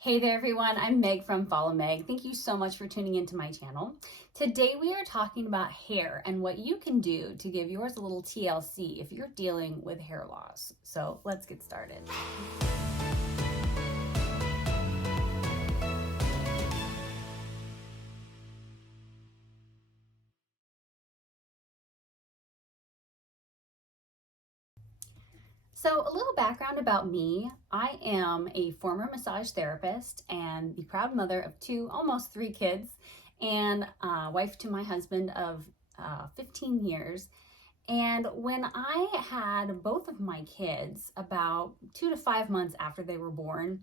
Hey there everyone, I'm Meg from Follow Meg. Thank you so much for tuning into my channel. Today we are talking about hair and what you can do to give yours a little TLC if you're dealing with hair loss. So let's get started. So a little background about me. I am a former massage therapist and the proud mother of two, almost three kids, and wife to my husband of 15 years. And when I had both of my kids about 2 to 5 months after they were born,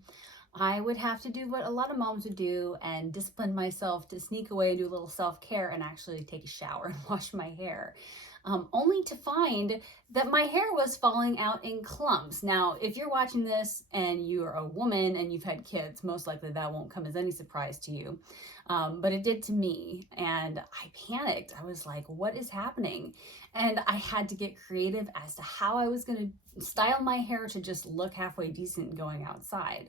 I would have to do what a lot of moms would do and discipline myself to sneak away and do a little self-care and actually take a shower and wash my hair. Only to find that my hair was falling out in clumps. Now, if you're watching this and you're a woman and you've had kids, most likely that won't come as any surprise to you. But it did to me, and I panicked. I was like, what is happening? And I had to get creative as to how I was going to style my hair to just look halfway decent going outside.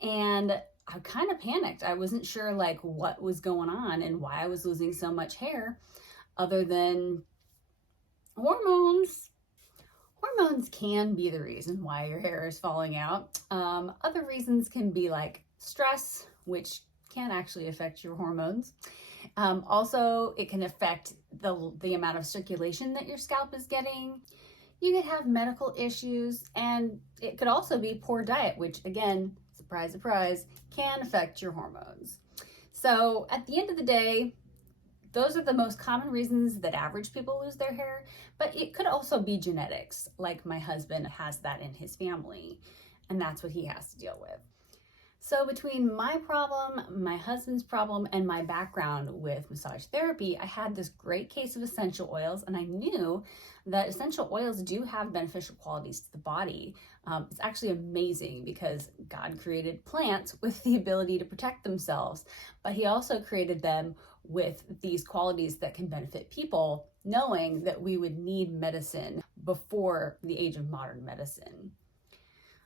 And I kind of panicked. I wasn't sure like what was going on and why I was losing so much hair other than hormones. Hormones can be the reason why your hair is falling out. Other reasons can be like stress, which can actually affect your hormones. Also, it can affect the amount of circulation that your scalp is getting. You could have medical issues, and it could also be poor diet, which again, surprise, surprise, can affect your hormones. So at the end of the day, those are the most common reasons that average people lose their hair, but it could also be genetics, like my husband has that in his family, and that's what he has to deal with. So between my problem, my husband's problem, and my background with massage therapy, I had this great case of essential oils, and I knew that essential oils do have beneficial qualities to the body. It's actually amazing because God created plants with the ability to protect themselves, but he also created them with these qualities that can benefit people, knowing that we would need medicine before the age of modern medicine.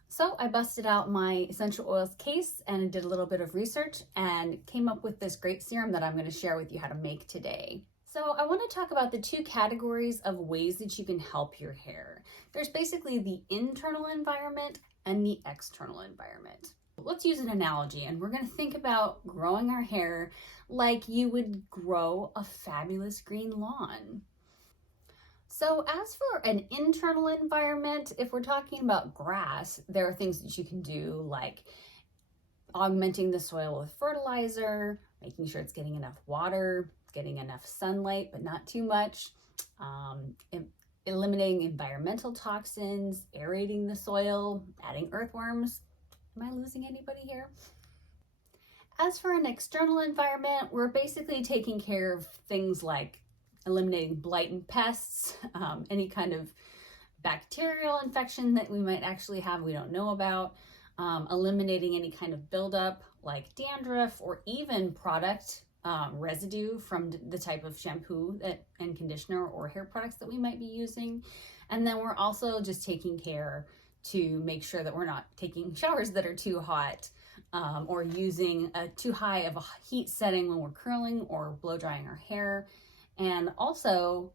So I busted out my essential oils case and did a little bit of research and came up with this great serum that I'm going to share with you how to make today. So I want to talk about the two categories of ways that you can help your hair. There's basically the internal environment and the external environment. Let's use an analogy, and we're going to think about growing our hair like you would grow a fabulous green lawn. So as for an internal environment, if we're talking about grass, there are things that you can do like augmenting the soil with fertilizer, making sure it's getting enough water, getting enough sunlight, but not too much, eliminating environmental toxins, aerating the soil, adding earthworms. Am I losing anybody here? As for an external environment, we're basically taking care of things like eliminating blight and pests, any kind of bacterial infection that we might actually have we don't know about, eliminating any kind of buildup like dandruff or even product residue from the type of shampoo and conditioner or hair products that we might be using. And then we're also just taking care to make sure that we're not taking showers that are too hot or using too high of a heat setting when we're curling or blow drying our hair. And also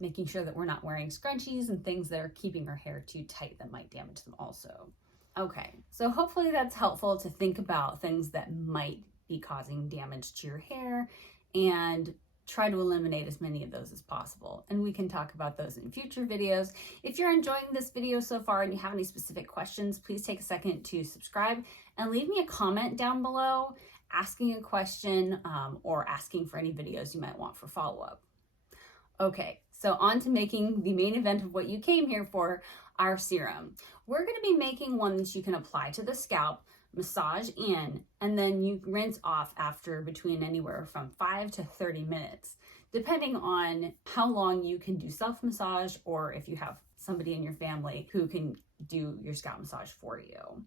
making sure that we're not wearing scrunchies and things that are keeping our hair too tight that might damage them also. Okay, so hopefully that's helpful to think about things that might be causing damage to your hair and try to eliminate as many of those as possible. And we can talk about those in future videos. If you're enjoying this video so far and you have any specific questions, please take a second to subscribe and leave me a comment down below asking a question or asking for any videos you might want for follow-up. Okay, so on to making the main event of what you came here for, our serum. We're going to be making one that you can apply to the scalp, massage in, and then you rinse off after between anywhere from 5 to 30 minutes, depending on how long you can do self-massage or if you have somebody in your family who can do your scalp massage for you.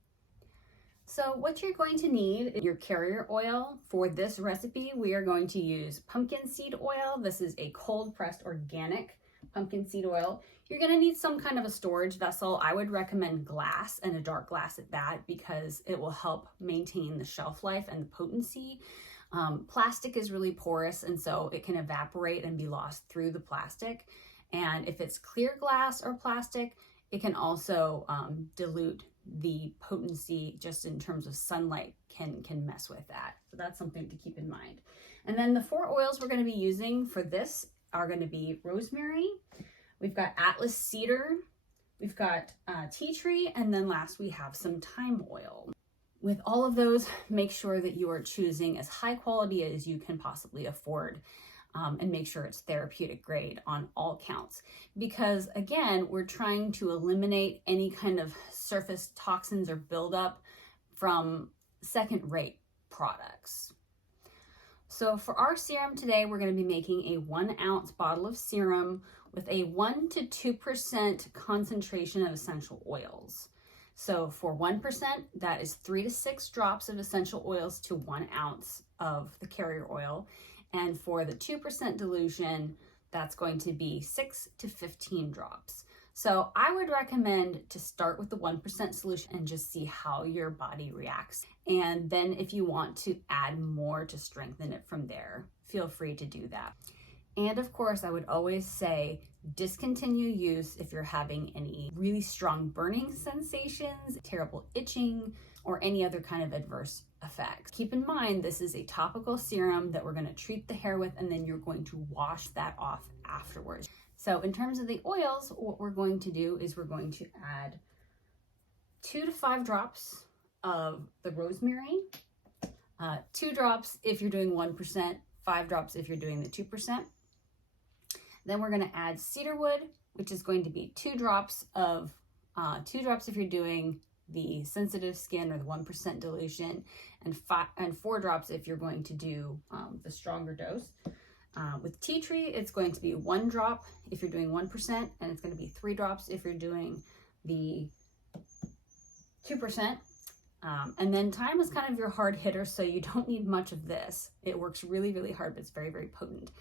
So what you're going to need is your carrier oil. For this recipe, we are going to use pumpkin seed oil. This is a cold pressed organic pumpkin seed oil. You're gonna need some kind of a storage vessel. I would recommend glass, and a dark glass at that, because it will help maintain the shelf life and the potency. Plastic is really porous, and so it can evaporate and be lost through the plastic. And if it's clear glass or plastic, it can also dilute the potency just in terms of sunlight can mess with that. So that's something to keep in mind. And then the 4 oils we're going to be using for this are going to be rosemary, we've got Atlas cedar, we've got tea tree, and then last we have some thyme oil. With all of those, make sure that you are choosing as high quality as you can possibly afford, and make sure it's therapeutic grade on all counts. Because again, we're trying to eliminate any kind of surface toxins or buildup from second-rate products. So for our serum today, we're going to be making a 1 ounce bottle of serum with a 1 to 2% concentration of essential oils. So for 1%, that is 3 to 6 drops of essential oils to 1 ounce of the carrier oil. And for the 2% dilution, that's going to be 6 to 15 drops. So I would recommend to start with the 1% solution and just see how your body reacts. And then if you want to add more to strengthen it from there, feel free to do that. And of course, I would always say discontinue use if you're having any really strong burning sensations, terrible itching, or any other kind of adverse effects. Keep in mind, this is a topical serum that we're going to treat the hair with, and then you're going to wash that off afterwards. So in terms of the oils, what we're going to do is we're going to add 2 to 5 drops of the rosemary, 2 drops if you're doing 1%, 5 drops if you're doing the 2%. Then we're going to add cedarwood, which is going to be 2 drops if you're doing the sensitive skin or the 1% dilution, and 4 drops if you're going to do the stronger dose. With tea tree, it's going to be 1 drop if you're doing 1%, and it's going to be 3 drops if you're doing the 2%. And then thyme is kind of your hard hitter, so you don't need much of this. It works really, really hard, but it's very, very potent.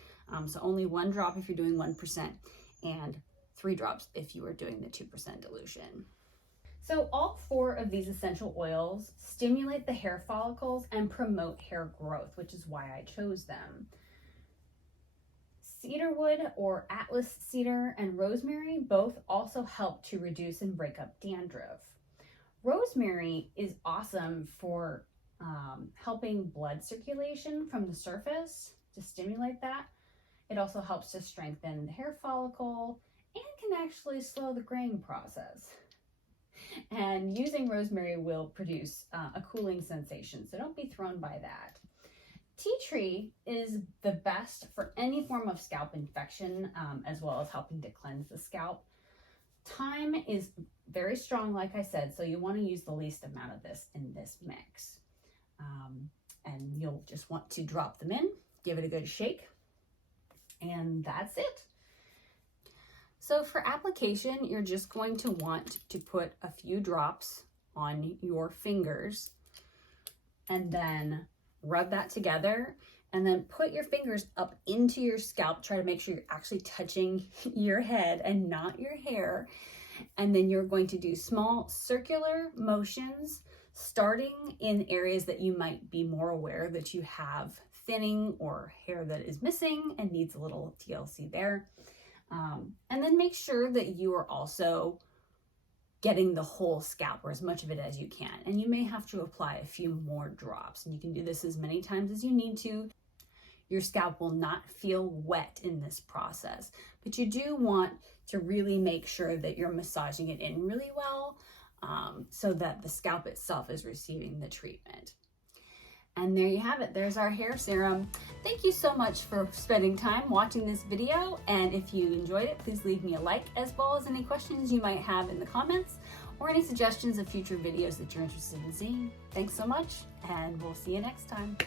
So only 1 drop if you're doing 1%, and 3 drops if you are doing the 2% dilution. So all 4 of these essential oils stimulate the hair follicles and promote hair growth, which is why I chose them. Cedarwood or Atlas cedar and rosemary both also help to reduce and break up dandruff. Rosemary is awesome for helping blood circulation from the surface, to stimulate that. It also helps to strengthen the hair follicle and can actually slow the graying process. And using rosemary will produce a cooling sensation, so don't be thrown by that. Tea tree is the best for any form of scalp infection, as well as helping to cleanse the scalp. Thyme is very strong, like I said, so you want to use the least amount of this in this mix. And you'll just want to drop them in, give it a good shake, and that's it. So for application, you're just going to want to put a few drops on your fingers and then rub that together, and then put your fingers up into your scalp. Try to make sure you're actually touching your head and not your hair. And then you're going to do small circular motions, starting in areas that you might be more aware that you have thinning or hair that is missing and needs a little TLC there. And then make sure that you are also getting the whole scalp, or as much of it as you can. And you may have to apply a few more drops, and you can do this as many times as you need to. Your scalp will not feel wet in this process, but you do want to really make sure that you're massaging it in really well, so that the scalp itself is receiving the treatment. And there you have it. There's our hair serum. Thank you so much for spending time watching this video. And if you enjoyed it, please leave me a like, as well as any questions you might have in the comments, or any suggestions of future videos that you're interested in seeing. Thanks so much, and we'll see you next time.